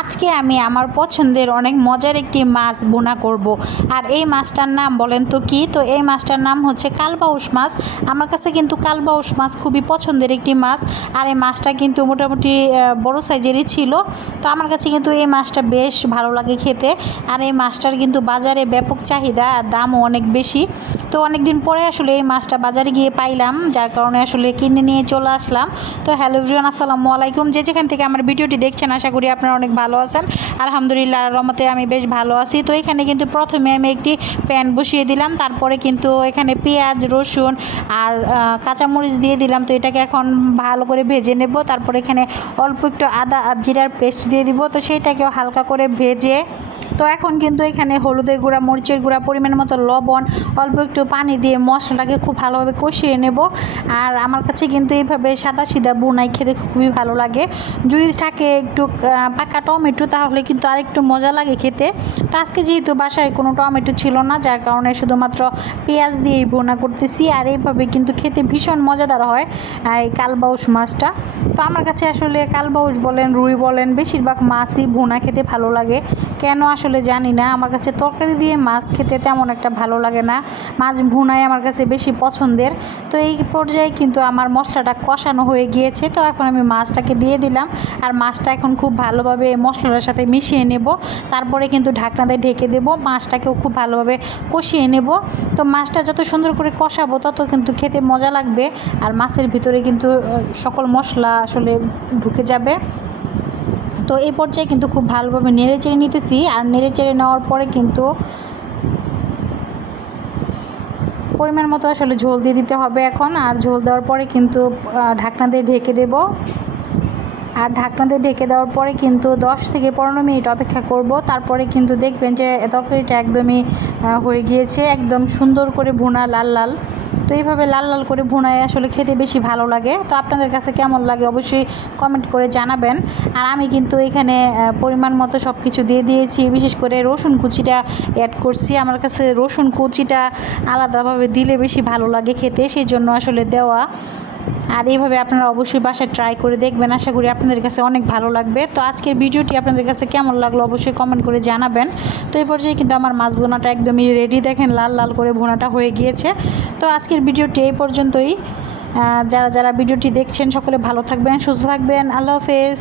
আজকে আমি আমার পছন্দের অনেক মজার একটি মাছ ভুনা করব। আর এই মাছটার নাম বলেন তো কি? তো এই মাছটার নাম হচ্ছে কালবাউস মাছ। আমার কাছে কিন্তু কালবাউস মাছ খুবই পছন্দের একটি মাছ। আর এই মাছটা কিন্তু মোটামুটি বড় সাইজেরই ছিল। তো আমার কাছে কিন্তু এই মাছটা বেশ ভালো লাগে খেতে। আর এই মাছটার কিন্তু বাজারে ব্যাপক চাহিদা আর দামও অনেক বেশি। তো অনেক দিন পরে আসলে এই মাছটা বাজারে গিয়ে পাইলাম, যার কারণে আসলে কিনে নিয়ে চলে আসলাম। তো হ্যালো এভরিওয়ান, আসসালামু আলাইকুম। যেখান থেকে আমার ভিডিওটি দেখছেন আশা করি আপনারা অনেক ভালো আছেন। আলহামদুলিল্লাহ রহমতে আমি বেশ ভালো আছি। তো এখানে কিন্তু প্রথমে আমি একটি প্যান বসিয়ে দিলাম, তারপরে কিন্তু এখানে পেঁয়াজ, রসুন আর কাঁচামরিচ দিয়ে দিলাম। তো এটাকে এখন ভালো করে ভেজে নেব। তারপরে এখানে অল্প একটু আদা আর জিরার পেস্ট দিয়ে দিব। তো সেইটাকেও হালকা করে ভেজে, তো এখন কিন্তু এখানে হলুদের গুঁড়া, মরিচের গুঁড়া, পরিমাণ মতো লবণ, অল্প একটু পানি দিয়ে মশলাটাকে খুব ভালোভাবে কষিয়ে নেব। আর আমার কাছে কিন্তু এইভাবে সাদা সিধা বুনাই খেতে খুবই ভালো লাগে। যদি থাকে একটু পাকা টমেটো তাহলে কিন্তু আরেকটু মজা লাগে খেতে। তো আজকে যেহেতু বাসায় কোনো টমেটো ছিল না, যার কারণে শুধুমাত্র পেঁয়াজ দিয়েই বোনা করতেছি। আর এইভাবে কিন্তু খেতে ভীষণ মজাদার হয় এই কালবাউস মাছটা। তো আমার কাছে আসলে কালবাউস বলেন, রুই বলেন, বেশিরভাগ মাছই ভুনা খেতে ভালো লাগে। কেন আসলে জানি না, আমার কাছে তরকারি দিয়ে মাছ খেতে তেমন একটা ভালো লাগে না। মাছ ভুনাই আমার কাছে বেশি পছন্দের। তো এই পর্যায়ে কিন্তু আমার মশলাটা কষানো হয়ে গিয়েছে। তো এখন আমি মাছটাকে দিয়ে দিলাম। আর মাছটা এখন খুব ভালোভাবে মশলার সাথে মিশিয়ে নেব। তারপরে কিন্তু ঢাকনা দিয়ে ঢেকে দেবো, মাছটাকেও খুব ভালোভাবে কষিয়ে নেব। তো মাছটা যত সুন্দর করে কষাবো তত কিন্তু খেতে মজা লাগবে। আর মাছের ভিতরে কিন্তু সকল মশলা আসলে ঢুকে যাবে। তো এই পর্যায়ে কিন্তু খুব ভালোভাবে নেড়ে চেড়ে নিতেছি। আর নেড়ে চেড়ে নেওয়ার পরে কিন্তু পরিমাণ মতো আসলে ঝোল দিয়ে দিতে হবে এখন। আর ঝোল দেওয়ার পরে কিন্তু ঢাকনা দিয়ে ঢেকে দেব। আর ঢাকনা দিয়ে ঢেকে দেওয়ার পরে কিন্তু 10 থেকে 15 মিনিট অপেক্ষা করব। তারপরে কিন্তু দেখবেন যে তরকারিটা একদমই হয়ে গিয়েছে, একদম সুন্দর করে ভুনা লাল লাল। তো এইভাবে লাল লাল করে ভুনায় আসলে খেতে বেশি ভালো লাগে। তো আপনাদের কাছে কেমন লাগে অবশ্যই কমেন্ট করে জানাবেন। আর আমি কিন্তু এখানে পরিমাণ মতো সব কিছু দিয়ে দিয়েছি, বিশেষ করে রসুন কুচিটা অ্যাড করছি। আমার কাছে রসুন কুচিটা আলাদাভাবে দিলে বেশি ভালো লাগে খেতে, সেই জন্য আসলে দেওয়া। আর এইভাবে আপনারা অবশ্যই বাসায় ট্রাই করে দেখবেন, আশা করি আপনাদের কাছে অনেক ভালো লাগবে। তো আজকের ভিডিওটি আপনাদের কাছে কেমন লাগলো অবশ্যই কমেন্ট করে জানাবেন। তো এই পর্যায়ে কিন্তু আমার মাছ ভুনাটা একদমই রেডি, দেখেন লাল লাল করে ভুনাটা হয়ে গিয়েছে। তো আজকের ভিডিওটি এই পর্যন্তই। যারা যারা ভিডিওটি দেখছেন সকলে ভালো থাকবেন, সুস্থ থাকবেন। আল্লাহ হাফেজ।